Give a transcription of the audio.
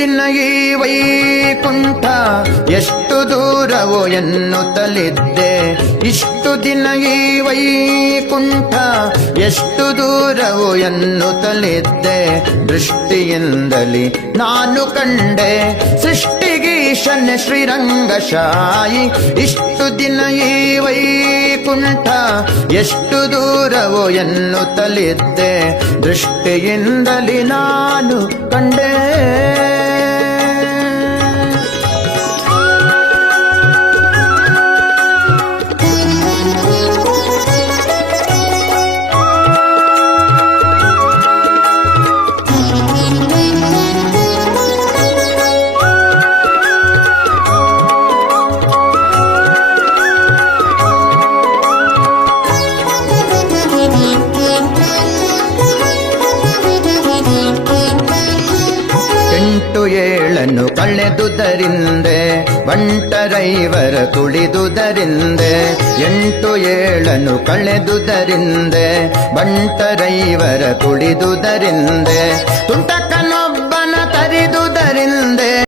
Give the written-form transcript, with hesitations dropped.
ದಿನ ಈ ವೈಕುಂಠ ಎಷ್ಟು ದೂರವೋ ಎನ್ನುತ್ತಲಿದ್ದೆ. ಇಷ್ಟು ದಿನ ಈ ವೈಕುಂಠ ಎಷ್ಟು ದೂರವೋ ಎನ್ನುತ್ತಲಿದ್ದೆ. ದೃಷ್ಟಿಯಿಂದಲೇ ನಾನು ಕಂಡೆ ಸೃಷ್ಟಿಗೀಶನ ಶ್ರೀರಂಗಶಾಯಿ. ಇಷ್ಟು ದಿನ ಈ ವೈಕುಂಠ ಎಷ್ಟು ದೂರವೋ ಎನ್ನುತ್ತಲಿದ್ದೆ. ದೃಷ್ಟಿಯಿಂದಲೇ ನಾನು ಕಂಡೆ. ಎಂಟು ಏಳನ್ನು ಕಳೆದುದರಿಂದೆ ಬಂಟರೈವರ ತುಳಿದುದರಿಂದೆ. ಎಂಟು ಏಳನ್ನು ಕಳೆದುದರಿಂದೆ ಬಂಟರೈವರ ತುಳಿದುದರಿಂದೆ. ತುಂಟಕನೊಬ್ಬನ ತರಿದುದರಿಂದೆ.